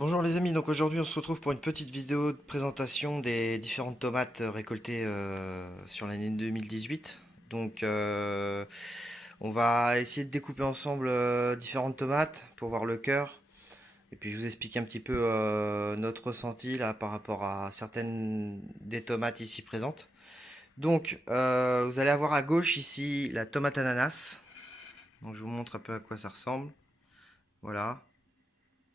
Bonjour les amis, donc aujourd'hui on se retrouve pour une petite vidéo de présentation des différentes tomates récoltées sur l'année 2018. Donc on va essayer de découper ensemble différentes tomates pour voir le cœur et puis je vous explique un petit peu notre ressenti là par rapport à certaines des tomates ici présentes. Donc vous allez avoir à gauche ici la tomate ananas. Donc je vous montre un peu à quoi ça ressemble. Voilà.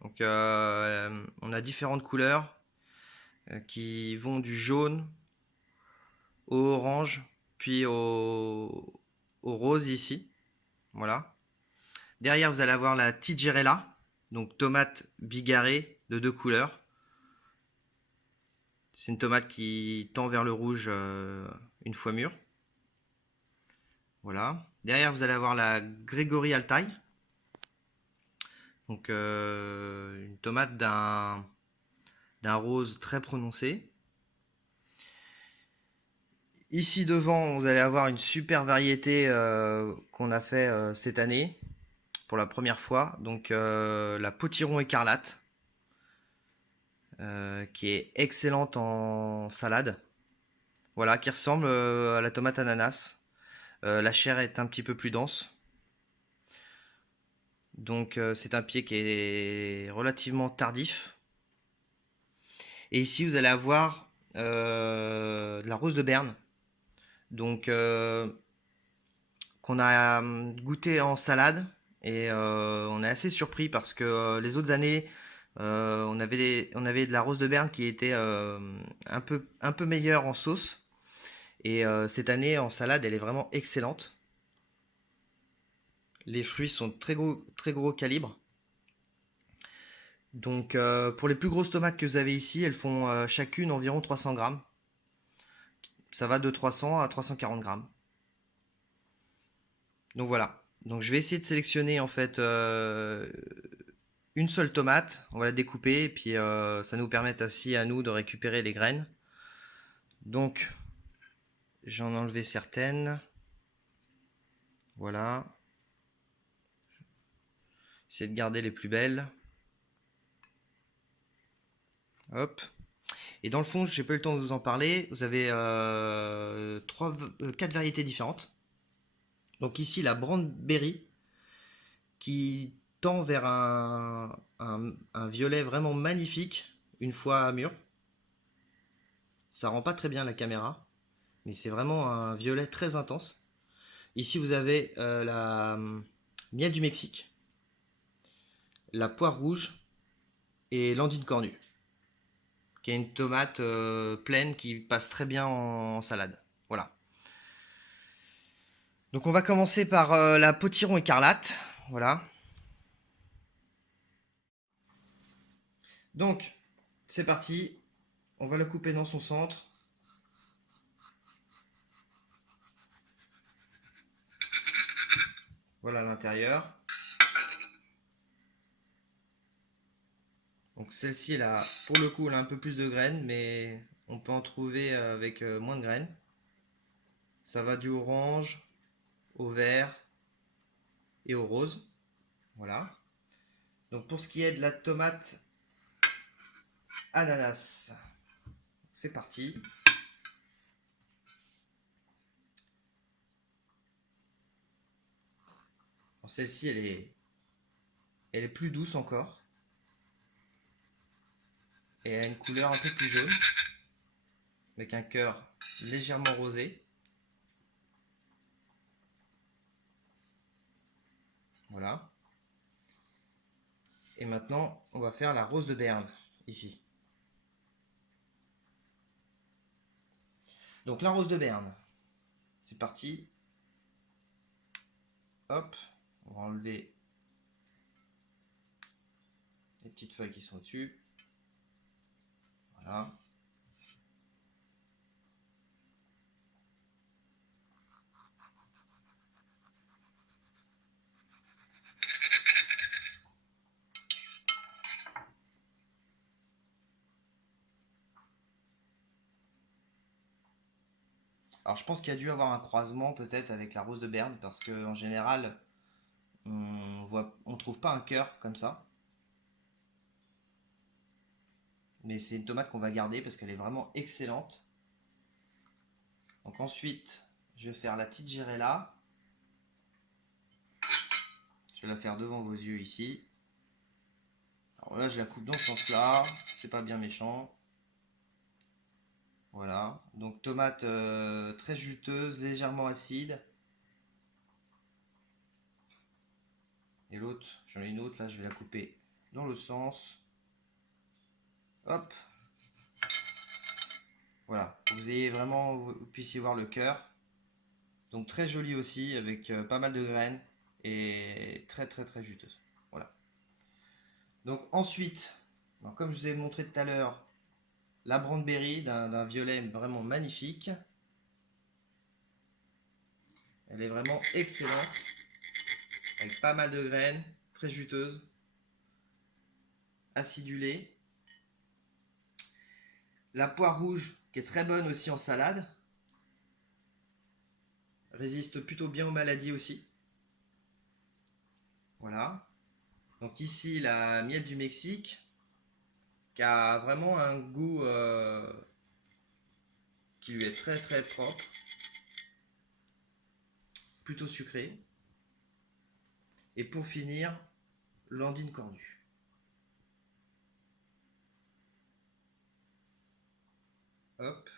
Donc on a différentes couleurs qui vont du jaune au orange, puis au rose ici. Voilà. Derrière, vous allez avoir la tigerella, donc tomate bigarrée de deux couleurs. C'est une tomate qui tend vers le rouge une fois mûre. Voilà. Derrière, vous allez avoir la Gregory Altai, donc une tomate d'un rose très prononcé. Ici devant, vous allez avoir une super variété qu'on a fait cette année pour la première fois. Donc la potiron écarlate, qui est excellente en salade. Voilà, qui ressemble à la tomate ananas. La chair est un petit peu plus dense. Donc c'est un pied qui est relativement tardif. Et ici vous allez avoir de la rose de Berne. Donc qu'on a goûté en salade et on est assez surpris parce que les autres années on avait de la rose de Berne qui était un peu meilleure en sauce et cette année en salade elle est vraiment excellente. Les fruits sont très gros calibre. Donc pour les plus grosses tomates que vous avez ici, elles font chacune environ 300 grammes. Ça va de 300 à 340 grammes. Donc voilà. Donc je vais essayer de sélectionner en fait une seule tomate, on va la découper et puis ça nous permet aussi à nous de récupérer les graines. Donc j'en ai enlevé certaines. Voilà. Essayer de garder les plus belles. Hop. Et dans le fond, j'ai pas eu le temps de vous en parler. Vous avez 4 variétés différentes. Donc ici la Brandberry qui tend vers un violet vraiment magnifique une fois mûr. Ça rend pas très bien la caméra, mais c'est vraiment un violet très intense. Ici, vous avez la miel du Mexique, la poire rouge et l'andine cornue, qui est une tomate pleine qui passe très bien en salade. Voilà. Donc, on va commencer par la potiron écarlate. Voilà. Donc, c'est parti. On va le couper dans son centre. Voilà l'intérieur. Donc celle-ci, elle a, pour le coup, elle a un peu plus de graines, mais on peut en trouver avec moins de graines. Ça va du orange au vert et au rose. Voilà. Donc pour ce qui est de la tomate ananas, c'est parti. Celle-ci, elle est plus douce encore. Et elle a une couleur un peu plus jaune, avec un cœur légèrement rosé. Voilà. Et maintenant, on va faire la rose de Berne, ici. Donc la rose de Berne, c'est parti. Hop, on va enlever les petites feuilles qui sont au-dessus. Voilà. Alors je pense qu'il y a dû avoir un croisement peut-être avec la rose de Berne parce qu'en général on trouve pas un cœur comme ça. Mais c'est une tomate qu'on va garder parce qu'elle est vraiment excellente. Donc ensuite, je vais faire la petite girella. Je vais la faire devant vos yeux ici. Alors là, je la coupe dans ce sens-là. C'est pas bien méchant. Voilà. Donc tomate très juteuse, légèrement acide. Et l'autre, j'en ai une autre là, je vais la couper dans l'autre sens. Hop. Voilà. Pour que vous ayez vraiment, vous puissiez voir le cœur. Donc très joli aussi, avec pas mal de graines et très très très juteuse. Voilà. Donc ensuite, comme je vous ai montré tout à l'heure, la Brandberry d'un violet vraiment magnifique. Elle est vraiment excellente, avec pas mal de graines, très juteuse, acidulée. La poire rouge, qui est très bonne aussi en salade, résiste plutôt bien aux maladies aussi. Voilà. Donc ici, la miel du Mexique, qui a vraiment un goût qui lui est très très propre, plutôt sucré. Et pour finir, l'Andine Cornue. Hop.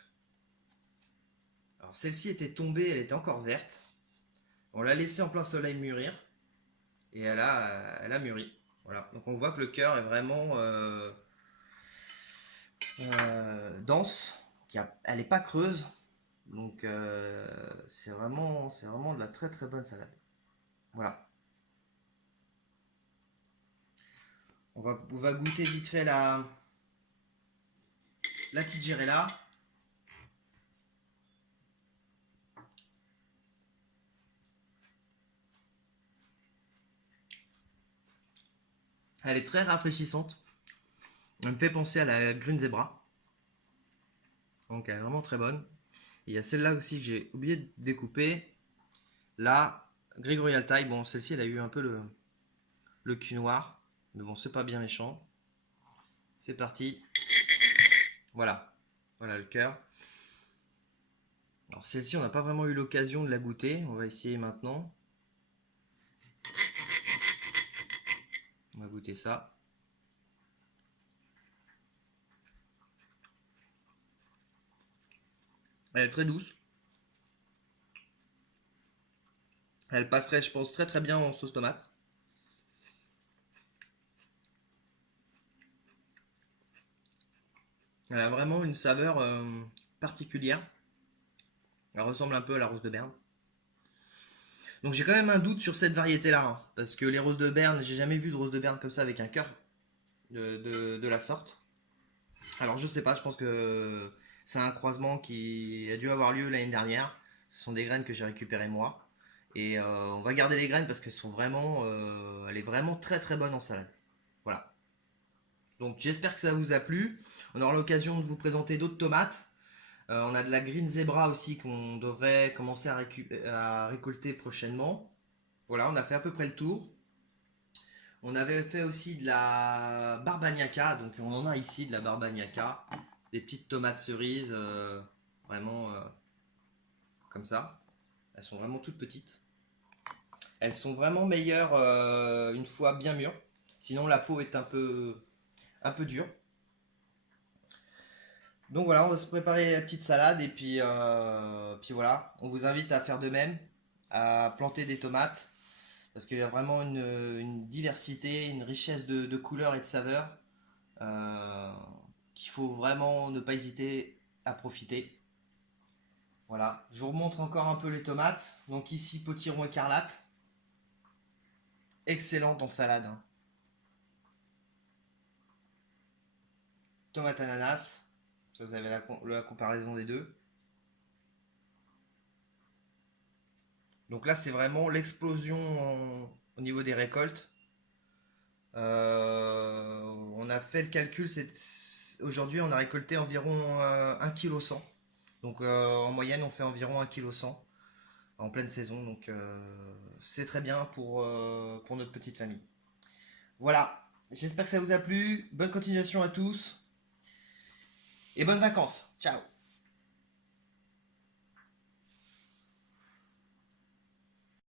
Alors celle-ci était tombée, elle était encore verte. On l'a laissée en plein soleil mûrir. Et elle a mûri. Voilà. Donc on voit que le cœur est vraiment dense. Elle n'est pas creuse. Donc c'est vraiment de la très très bonne salade. Voilà. On va goûter vite fait la tigirella. Elle est très rafraîchissante. Elle me fait penser à la Green Zebra. Donc elle est vraiment très bonne. Et il y a celle-là aussi que j'ai oublié de découper. La Grigorial Thai. Bon, celle-ci elle a eu un peu le cul noir. Mais bon, c'est pas bien méchant. C'est parti. Voilà. Voilà le cœur. Alors celle-ci, on n'a pas vraiment eu l'occasion de la goûter. On va essayer maintenant. On va goûter ça. Elle est très douce. Elle passerait, je pense, très très bien en sauce tomate. Elle a vraiment une saveur particulière. Elle ressemble un peu à la rose de Berne. Donc j'ai quand même un doute sur cette variété-là. Hein, parce que les roses de Berne, j'ai jamais vu de rose de Berne comme ça avec un cœur de la sorte. Alors je sais pas, je pense que c'est un croisement qui a dû avoir lieu l'année dernière. Ce sont des graines que j'ai récupérées moi. Et on va garder les graines parce qu'elles sont vraiment, elle est vraiment très très bonne en salade. Voilà. Donc j'espère que ça vous a plu. On aura l'occasion de vous présenter d'autres tomates. On a de la Green Zebra aussi qu'on devrait commencer à récolter prochainement. Voilà, on a fait à peu près le tour. On avait fait aussi de la Barbagnaca, donc on en a ici de la Barbagnaca, des petites tomates cerises, vraiment comme ça. Elles sont vraiment toutes petites. Elles sont vraiment meilleures une fois bien mûres. Sinon la peau est un peu dure. Donc voilà, on va se préparer la petite salade et puis voilà, on vous invite à faire de même, à planter des tomates parce qu'il y a vraiment une diversité, une richesse de couleurs et de saveurs euh, qu'il faut vraiment ne pas hésiter à profiter. Voilà, je vous remontre encore un peu les tomates. Donc ici, potiron écarlate, excellente en salade. Hein. Tomate ananas, ça vous avez la comparaison des deux. Donc là, c'est vraiment l'explosion au niveau des récoltes. On a fait le calcul, aujourd'hui on a récolté environ 1,1 kg. Donc en moyenne, on fait environ 1,1 kg en pleine saison. Donc c'est très bien pour notre petite famille. Voilà, j'espère que ça vous a plu. Bonne continuation à tous. et bonnes vacances. Ciao!